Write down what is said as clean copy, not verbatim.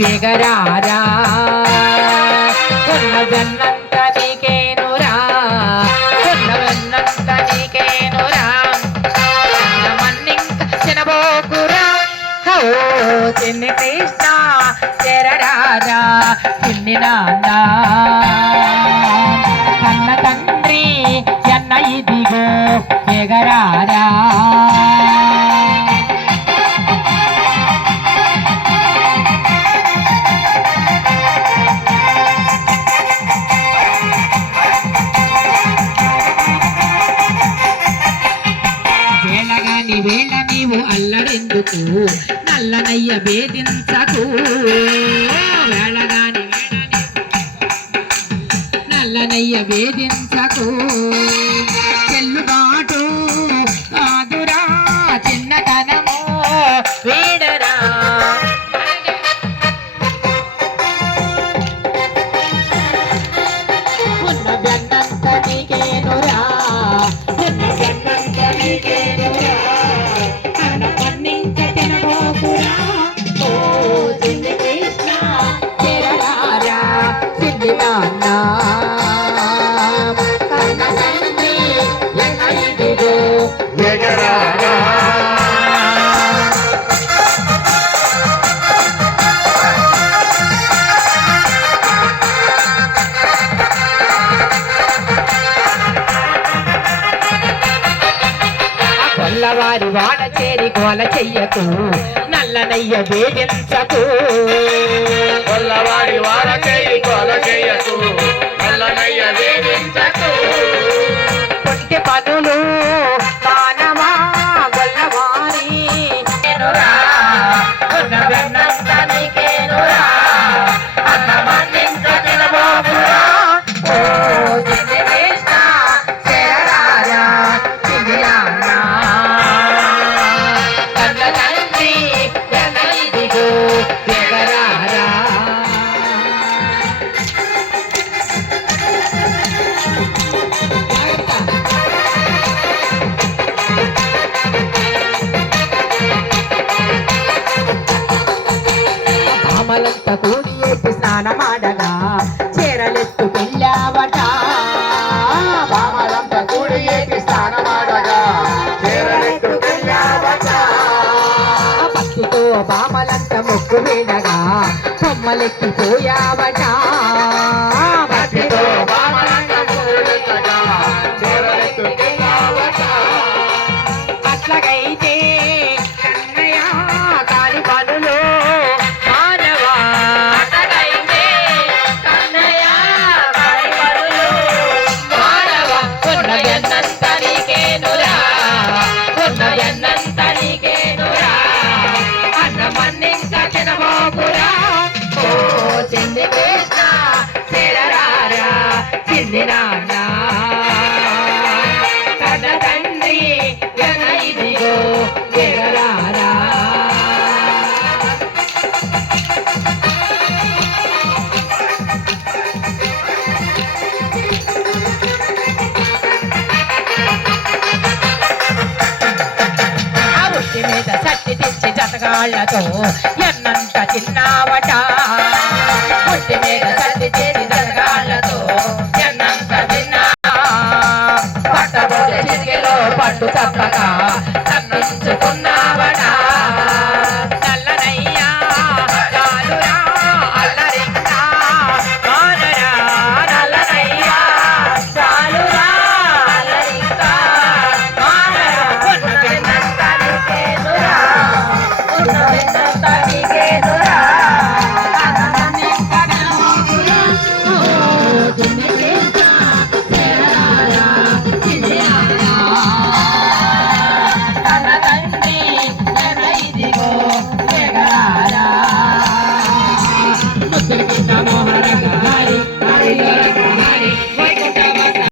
దిగరారా ఉన్నదన్నంత నీకేనురా ఉన్నదన్నంత నీకేనురా మన్నింక చినబోకురా ఓ చిన్ని కృష్ణ చెరరారా చిన్ని నాన్న కన్న తండ్రి ఎన్న ఇదిగో ఎగరారా వేళ నీవు అల్లరెందుకు నల్లనయ్య భేదించకు వేళగాని నల్లనయ్య భేదించకు చెల్లుబాటు ఆదురా చిన్నతనము వీడరా ఉన్న బెన్నంత నీకేనురా ఉన్న బెన్నంత నీకేనురా వారి వాడ చేరి గోల చెయ్యకు నల్లనయ్య వేధించకు వారి వాడ చేరి గోల చెయ్యకు నల్లనయ్య వేధించకు పుట్టి పనులు మానవా గొల్లవారి బామలంతా కూడి ఏపి స్నానమాడగా చీరలెత్తు వెళ్ళావట బామలంతా కూడి ఏపి స్నానమాడగా చీరలెత్తు వెళ్ళావట భక్తితో బామలంతా మొక్కు వినగా బొమ్మలెక్కిపోయావట భక్తితో బామలంతా కూడెత్తగా చీరలెత్తు వెళ్ళావట అట్లాగైతే కన్నయ్య కాని పనులు చిన్ని కృష్ణ చెరరారా చిన్ని నాన్న కన్న తండ్రి ఎన ఇదిగో ఎగరారా ఉట్టి మీద సట్టి తెచ్చి జతగాళ్లతో ఎన్నంత చిన్నావట పుట్టి మీద సర్ది చేసి జరగాళ్లతో ఎన్నంత తిన్నా పట్టబోతే చిటికెలో పట్టు తప్పగా తప్పించుకున్న